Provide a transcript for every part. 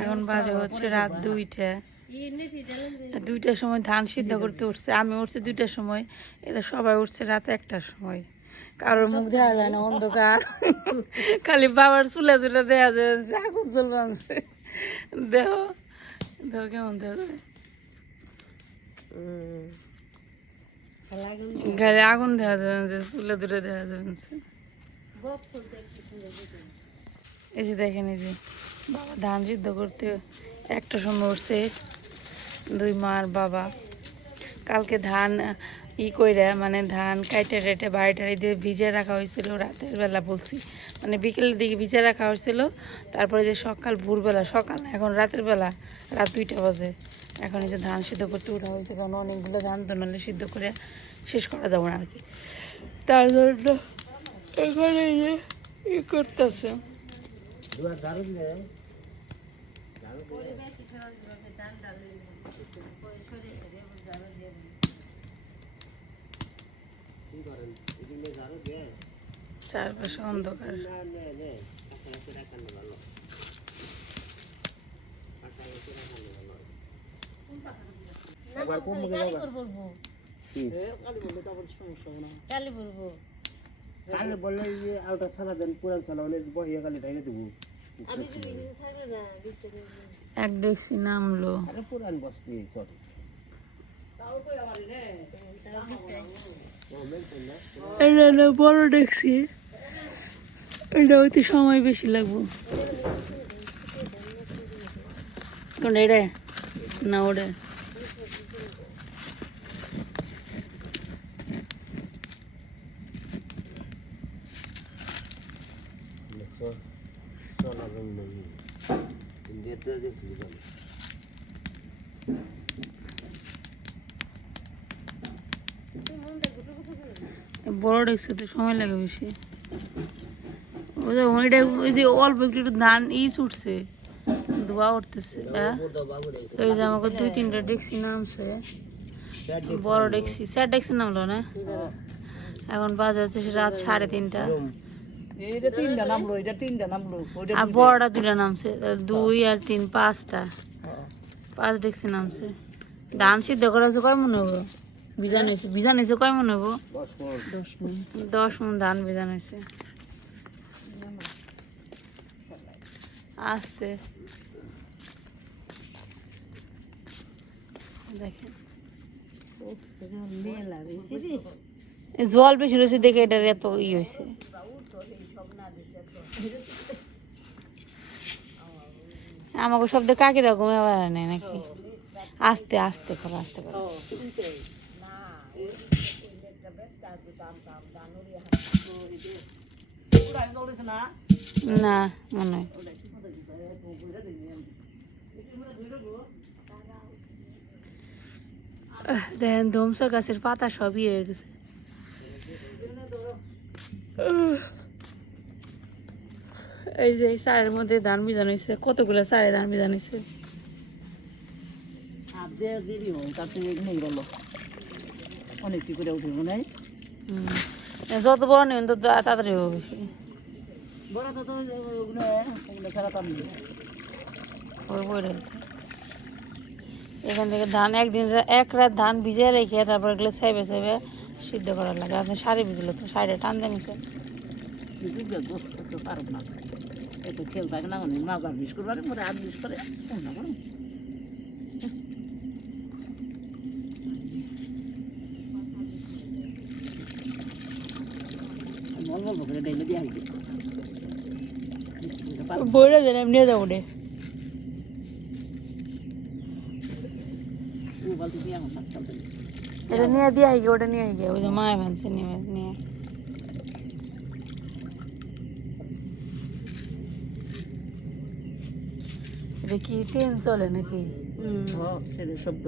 এখন বাজে হচ্ছে রাত দুইটা। দুইটার সময় ধান সিদ্ধ করতে উঠছে আমি উঠছি দুইটার সময় এরা সবাই উঠছে রাত একটার সময়। কারোর মুখ দেখা যায় না অন্ধকার। খালি বাবার চুলে চুলে দেওয়া যায় আগুন চলবে আনছে। দেহ দেহ কেমন দেখা যায়? গায়ে আগুন দেখা যাবে যে চুলে দূরে দেখা যাবে এই যে দেখেন এই যে। বাবা ধান সিদ্ধ করতে একটা সময় উঠছে, দুই মার বাবা। কালকে ধান ই কইরা মানে ধান কাইটে টাইটে বাড়ি টাড়ি দিয়ে ভিজে রাখা হয়েছিল, রাতের বেলা বলছি। মানে বিকেলের দিকে ভিজে রাখা হয়েছিল, তারপরে যে সকাল ভোরবেলা, সকাল এখন রাতের বেলা, রাত দুইটা বাজে। এখন এই যে ধান সিদ্ধ করতে উঠা হয়েছে, কারণ অনেকগুলো ধান তো নাহলে সিদ্ধ করে শেষ করা যাবে না আর কি। তার জন্য এখানে ই করতেছে। চারপাশে অন্ধকার। কালে বললে যে আউটা ছাড়া দেন পুরান ছাড়া অনেক বহিয়া কালি ঢাইলে দেবো এক ডেক্সি নামলো আরে পুরান বস্তি চল এটা না বড় ডেক্সি। এটা হইতে সময় বেশি লাগবো। কোনটা এটা? না ওটা। চলা রঙ নেই ইন্ডিয়াতে দেখছি চল বড় ডেক্সি তো সময় লাগে বেশি। ওই যে ওইটা ওই যে অল্প একটু একটু ধান ই ছুটছে ধোয়া উঠতেছে হ্যাঁ? ওই যে আমাকে দুই তিনটা ডেক্সি নামছে। বড় ডেক্সি স্যার ডেক্সি নামলো না? এখন বাজে হচ্ছে রাত সাড়ে তিনটা। আর বড়টা দুটা নামছে দুই আর তিন পাঁচটা। পাঁচ ডেক্সি নামছে। ধান সিদ্ধ করা আছে কয় মনে হব বিজান হয়েছে বিজান হয়েছে কয় মনে হব দশ মন। ধান বিজান হয়েছে। আসতে। দেখেন। জল বেশি রয়েছে দেখে এটার এত ই হয়েছে। আমাকে শব্দ কাকি রকম এবার নেই নাকি? আস্তে আস্তে করো আস্তে করো। না, মনে হয়। দেখেন ধমসা গাছের পাতা সবই হয়ে গেছে। এই যে এই সারের মধ্যে ধান বিধান হয়েছে কতগুলো সারে ধান বিধান হয়েছে? হয় অনেক কি করে উঠে মনে যত বড় নেবেন তত তাড়াতাড়ি হবে বড় তো তো ওগুলো ওগুলো ছাড়া তার নেই। ওই বই রয়েছে এখান থেকে ধান একদিন এক রাত ধান ভিজে রেখে তারপর এগুলো সেবে সেবে সিদ্ধ করার লাগে। আপনি শাড়ি ভিজলো তো শাড়িটা টান দেন এত খেল থাকে না মানে মাজার বিষ করবার মরে আর বিষ করে না করো মল করে ডাইলে দিয়ে আইবে বইটা দেন আমি নিয়ে যাব রে দিয়ে নিয়ে দিয়ে ওটা নিয়ে আই ওই যে মায় ভানছে নিয়ে নিয়ে কি ট্রেন চলে নাকি? ছেলে শব্দ।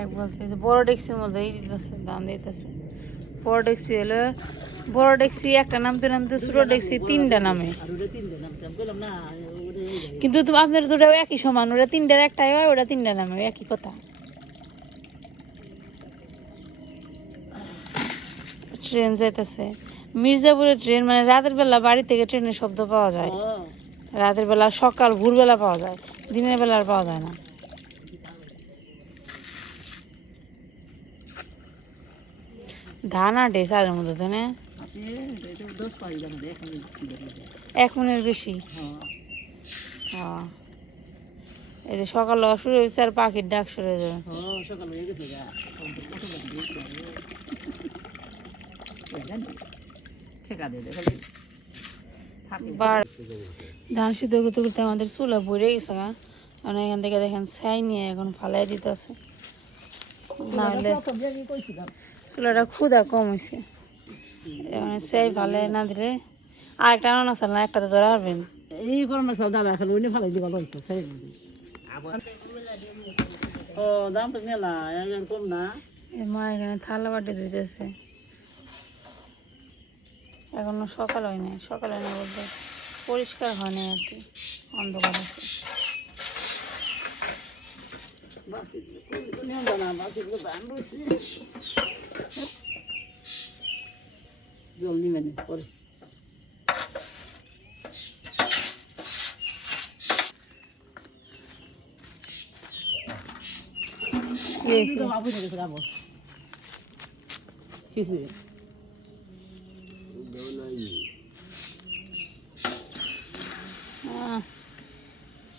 এক যে বড় ডেক্সির মধ্যে এই দিতেছে দাম দিতেছে। বড় ডেক্সি হলো বড় ডেক্সি একটা নামতে নামতে ছোট ডেক্সি তিনটা নামে। তিনটে নাম আমি বললাম না ওটা এই জায়গায়। কিন্তু তো আপনার দুটো একই সমান ওটা তিনটার একটাই হয় ওটা তিনটা নামে একই কথা। ট্রেন যাইতেছে। মির্জাপুরের ট্রেন মানে রাতের বেলা বাড়ি থেকে ট্রেনের শব্দ পাওয়া যায়। রাতের বেলা, সকাল, ভোরবেলা পাওয়া যায়। দিনের বেলা আর পাওয়া যায় না। ধান আটে সারের মধ্যে তো না? এক মনের বেশি। হ্যাঁ। হ্যাঁ এই যে সকাল শুরু হয়েছে আর পাখির ডাক শুরু হয়ে যাবে। সকাল হয়ে গেছে ধান সিদ্ধ করতে করতে আমাদের চুলা ভরে গেছে গা। কারণ এখান থেকে দেখেন ছাই নিয়ে এখন ফালাই দিতেছে। না হলে প্রথম চুলাটা ক্ষুদা কম হয়েছে এখন ছাই ফালাই না দিলে আর একটা আনান আছে না একটাতে ধরা পারবেন এই করোনা সব দাদা খালি ওই ফালাই দিবা লইতো সেই ও দাম তো মেলা কম না। মা এখানে থালা বাটি ধুইতেছে। এখনও সকাল হয় নাই। সকাল হয় না বলতে পরিষ্কার হয় নাই আর কি অন্ধকার আছে। জল নিবেন পরে।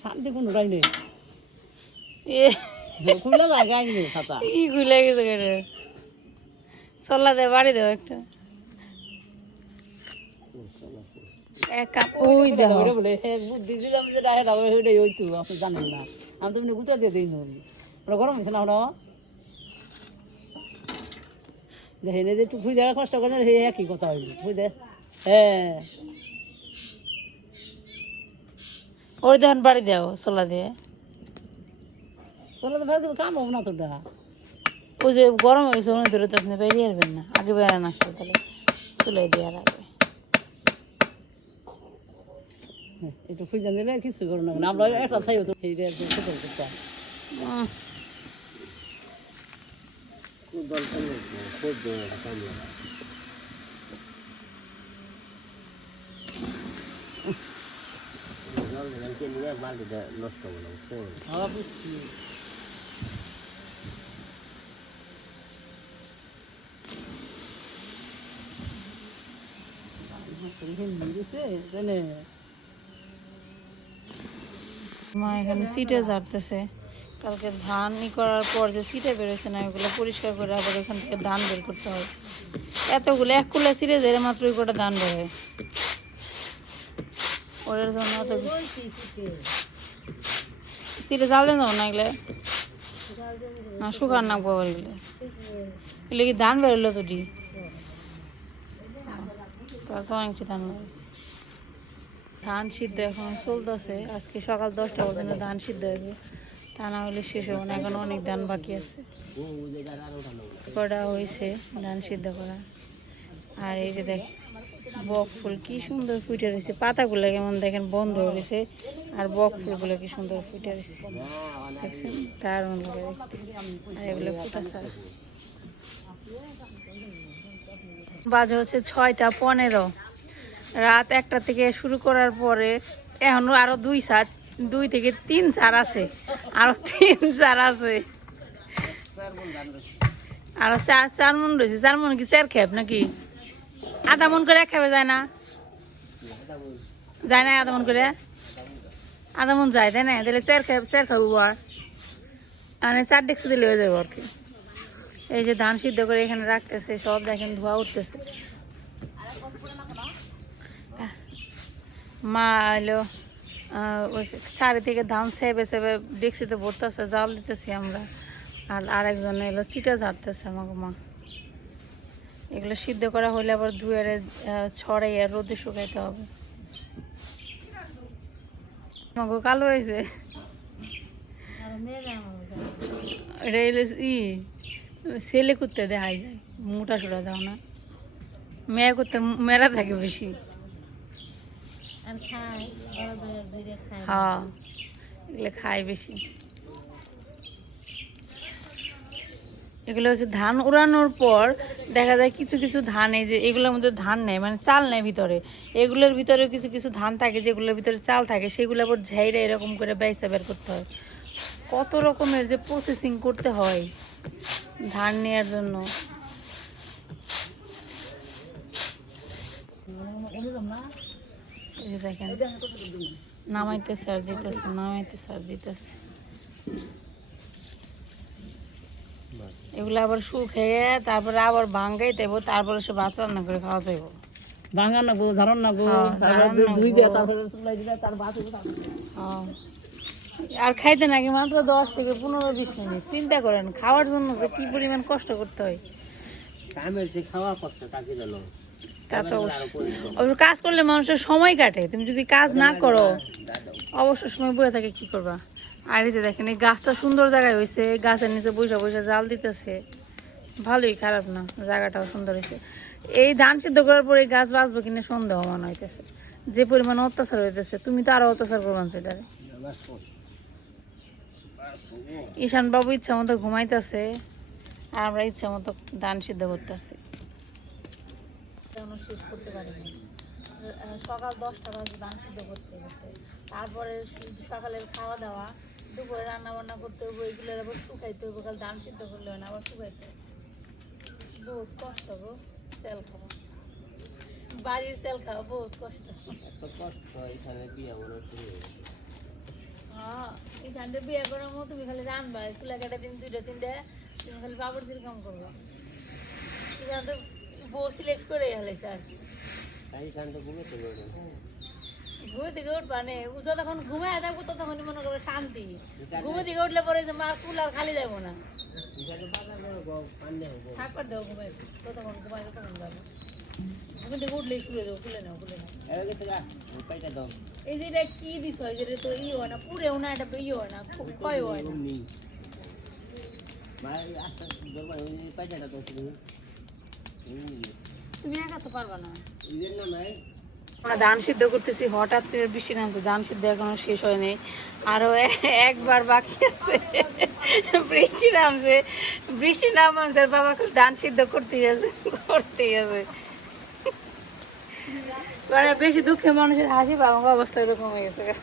শান্তি কোনো রাই নেই। খুলে জায়গায় নেই খাতা কি খুলে গেছে কেটে চল্লা দে বাড়ি দেবো একটা। ওই দেখো ওরে বলে হে বুদ্ধি দিলাম যে রাহে দাও হেডে ওই তো আপনি জানেন না। আমি তো এমনি গুতা দিয়ে দিই না। ওরা গরম হয়েছে না ওরা দেখে যে একটু ফুই কষ্ট করে হে একই কথা হইল। দে। হ্যাঁ। ওর দেখুন বাড়ি দেও চল্লা দিয়ে। তো ভাই কাম হব না তোটা ওই যে গরম হয়ে গেছে ওখানে ধরে তো আপনি বেরিয়ে আসবেন না। আগে বেড়ান আসবে তাহলে। চলে দেওয়ার আগে। একটু ফুই জান দিলে কিছু করো না। আমরা একটা চাই তো সেই রে মা এখানে সিটে ঝাড়তেছে। কালকে ধান ই করার পর যে সিটে বেরোছে না, ওগুলো পরিষ্কার করে আবার ওখান থেকে ধান বের করতে হয়। এতগুলো, এক কুলে সিটে ধরে মাত্র ওই কটা ধান বের জন্য অত সিটে জাল দেন না এগুলো? না শুকান না বাবার এগুলো। এগুলো কি ধান বেরোলো তো ডি তার তো অনেকটা ধান বেরোছে ধান সিদ্ধ এখন চলতেছে। আজকে সকাল দশটা পর্যন্ত ধান সিদ্ধ হবে তা না হলে শেষ হবে না এখন অনেক ধান বাকি আছে। করা হয়েছে ধান সিদ্ধ করা। আর এই যে দেখ বক ফুল, কি সুন্দর ফুটে রয়েছে। পাতাগুলো কেমন দেখেন, বন্ধ রয়েছে আর বক ফুলগুলো কি সুন্দর ফুটে রয়েছে। দেখছেন? দারুণ লাগে দেখতে। আর এগুলো বাজে হচ্ছে ছয়টা পনেরো। রাত একটা থেকে শুরু করার পরে এখনও আরও দুই সাত, দুই থেকে তিন চার আছে। আরও তিন চার আছে। আরও চার মন রয়েছে। চার মন কি চার খেপ নাকি? আধা মন করে খেপে যায় না? যায় না আধা মন করে? আধা মন যায়, তাই না? তাহলে চার খেপ চার খাব আর মানে চার ডেক্সি দিলে হয়ে যাবে আর কি। এই যে ধান সিদ্ধ করে এখানে রাখতেছে, সব দেখেন ধোয়া উঠতেছে। মা এলো চারি থেকে ধান সেবে সেবে ডেক্সিতে ভরতেছে, জাল দিতেছি আমরা। আর আরেকজন এলো, চিটা ঝাড়তেছে আমাকে মা। এগুলো সিদ্ধ করা হলে আবার ধুয়ে ছড়াইয়া রোদে শুকাইতে হবে। আমাকে কালো হয়েছে। এটা এলে ই ছেলে করতে দেখাই যায় মোটা সোটা দাও না। মেয়ে করতে মেরা থাকে বেশি। হ্যাঁ এগুলো খায় বেশি। এগুলো হচ্ছে ধান উড়ানোর পর দেখা যায় কিছু কিছু ধান এই যে এগুলোর মধ্যে ধান নেই মানে চাল নেই ভিতরে। এগুলোর ভিতরে কিছু কিছু ধান থাকে, যেগুলোর ভিতরে চাল থাকে, সেগুলো আবার ঝাইরা এরকম করে বাইসা বের করতে হয়। কত রকমের যে প্রসেসিং করতে হয় ধান নেওয়ার জন্য। দেখেন, নামাইতেছে আর দিতেছে, নামাইতেছে আর দিতেছে। এগুলো আবার শুকিয়ে তারপরে আবার ভাঙ্গাই দেব তারপরে সে ভাত রান্না করে খাওয়া যাইব। ভাঙা নাগো ঝাড়ন নাগো। ধুইবে তারপরে চুলাই দিবে তার ভাত হইবে, তারপরে। আর খাইতে নাকি মাত্র দশ থেকে পনেরো বিশ মিনিট। চিন্তা করেন খাওয়ার জন্য যে কি পরিমাণ কষ্ট করতে হয়। খাওয়া কষ্ট তাকে তা তো অবশ্য কাজ করলে মানুষের সময় কাটে। তুমি যদি কাজ না করো অবশ্য সময় বয়ে থাকে কি করবা? আর যে দেখেন, এই গাছটা সুন্দর জায়গায় হয়েছে গাছের নিচে বসে বসে জাল দিতেছে। ভালোই খারাপ না, জায়গাটাও সুন্দর হয়েছে এই ধান সিদ্ধ করার পরে গাছ বাঁচবো কিনা সন্দেহ মনে হইতেছে। যে পরিমাণ অত্যাচার হইতেছে, তুমি তো আরও অত্যাচার করবেন সেটারে। ঈশান বাবু ইচ্ছা মতো ঘুমাইতেছে আর আমরা ইচ্ছা মতো ধান সিদ্ধ করতেছি। সকাল দশটা বাজে ধান সিদ্ধ করতে করতে তারপরে সকালের খাওয়া দাওয়া দুপুরে রান্না বান্না করতে হবে এগুলো আবার শুকাইতে হবে কাল ধান সিদ্ধ করলে হয় না আবার শুকাইতে হবে। বহুত কষ্ট গো সেল খাওয়া বাড়ির সেল খাওয়া বহুত কষ্ট। এত কষ্ট এখানে বিয়ে মনে হ্যাঁ সানডে বিয়ে করার মতো তুমি খালি রানবা চুলা কাটা দিন দুইটা তিনটা তুমি খালি বাবর কাম করবা। এখানে তো বউ সিলেক্ট করে হলে স্যার তাই শান্ত ঘুমেতে পারবেন ঘুমে থেকে উঠবা নে ও যতক্ষণ ঘুমায় থাকব ততক্ষণই মনে করো শান্তি। ঘুমে থেকে উঠলে পরে যে মার কুলার খালি যাব না। থাকবার দেবো ঘুমাই ততক্ষণ ঘুমাই ততক্ষণ যাব। ঘুমে থেকে উঠলেই খুলে দেবো খুলে নাও খুলে নাও। এবার গেছে গা পাইটা দাও। এই যে কি দিস হয় যেটা তো হয় না পুরেও না এটা ইয়ে হয় না ক্ষয় হয় না। তুমি। একা তো পারবা না। আমরা ধান সিদ্ধ করতেছি, হঠাৎ করে বৃষ্টি নামছে, ধান সিদ্ধ এখনও শেষ হয়নি আরও এ- একবার বাকি আছে। বৃষ্টি নামছে, বৃষ্টি বাবা ধান সিদ্ধ করতেই আছে করতেই আছে। মানে বেশি দুঃখে মানুষের হাসি, বাবা অবস্থা এরকম হয়ে গেছে।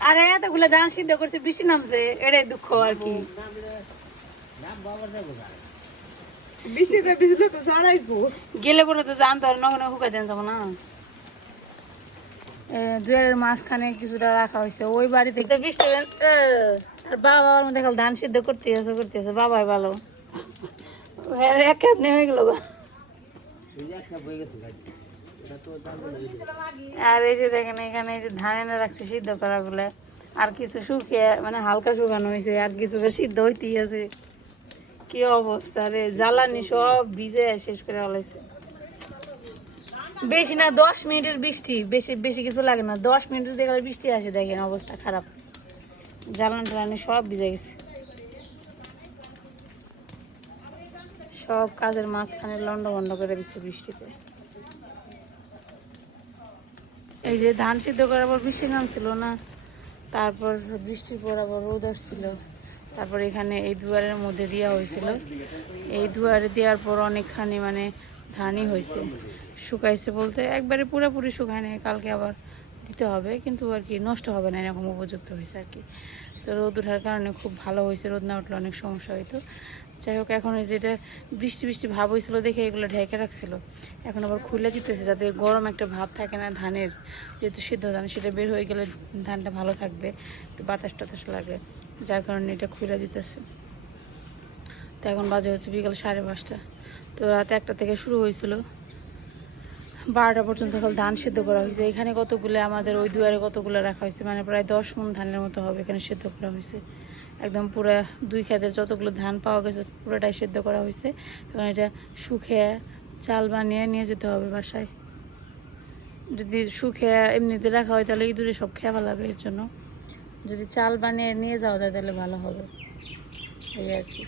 আরে এতগুলো ধান সিদ্ধ করছে, বৃষ্টি নামছে, এটাই দুঃখ আর কি। বৃষ্টিতে তো গেলে পরে তো জানতো আর নখে নখে হুকা দেন যাব না। দুয়ারের মাঝখানে কিছুটা রাখা হয়েছে ওই বাড়িতে বৃষ্টি আর বাবা আমার মধ্যে খালি ধান সিদ্ধ করতে আছে করতে আছে বাবাই ভালো। এর এক হাত নেমে গেল তো আর এই যে দেখেন এখানে এই যে ধান এনে রাখছে সিদ্ধ করা গুলা আর কিছু শুকিয়ে মানে হালকা শুকানো হয়েছে আর কিছু সিদ্ধ হইতেই আছে। কি অবস্থা রে? জ্বালানি সব ভিজে শেষ করে হলাইছে বেশি না, দশ মিনিটের বৃষ্টি। বেশি বেশি কিছু লাগে না। দশ মিনিটের দেখে বৃষ্টি আসে, দেখেন অবস্থা খারাপ। জ্বালানি টালানি সব ভিজে গেছে। সব কাজের মাঝখানে লন্ড বন্ড করে দিচ্ছে বৃষ্টিতে। এই যে ধান সিদ্ধ করার পর বৃষ্টি নামছিল না, তারপর বৃষ্টির পর আবার রোদ আসছিল। তারপর এখানে এই দুয়ারের মধ্যে দেওয়া হয়েছিল। এই দুয়ারে দেওয়ার পর অনেকখানি মানে ধানই হয়েছে। শুকাইছে বলতে একবারে পুরোপুরি শুকায় নাই, কালকে আবার দিতে হবে, কিন্তু আর কি নষ্ট হবে না, এরকম উপযুক্ত হয়েছে আর কি। তো রোদ ওঠার কারণে খুব ভালো হয়েছে, রোদ না উঠলে অনেক সমস্যা হইতো। যাই হোক, এখন ওই যেটা বৃষ্টি বৃষ্টি ভাব হয়েছিল দেখে এগুলো ঢেকে রাখছিল। এখন আবার খুলে দিতেছে যাতে গরম একটা ভাব থাকে না ধানের, যেহেতু সিদ্ধ ধান, সেটা বের হয়ে গেলে ধানটা ভালো থাকবে, একটু বাতাস টাতাস লাগবে যার কারণে এটা খুলে দিতেছে। তো এখন বাজে হচ্ছে বিকাল সাড়ে পাঁচটা। তো রাত একটা থেকে শুরু হয়েছিল। বারোটা পর্যন্ত খালি ধান সেদ্ধ করা হয়েছে। এখানে কতগুলো আমাদের ওই দুয়ারে কতগুলো রাখা হয়েছে? মানে প্রায় দশ মন ধানের মতো হবে এখানে সেদ্ধ করা হয়েছে। একদম পুরো দুই খেতের যতগুলো ধান পাওয়া গেছে, পুরোটাই সেদ্ধ করা হয়েছে। এবং এটা শুকিয়ে চাল বানিয়ে নিয়ে যেতে হবে বাসায়। যদি শুকিয়ে এমনিতে রাখা হয়, তাহলে ইঁদুরে সব খেয়ে ফেলাবে এর জন্য। যদি চাল বানিয়ে নিয়ে যাওয়া যায় তাহলে ভালো হবে। এই আর কি।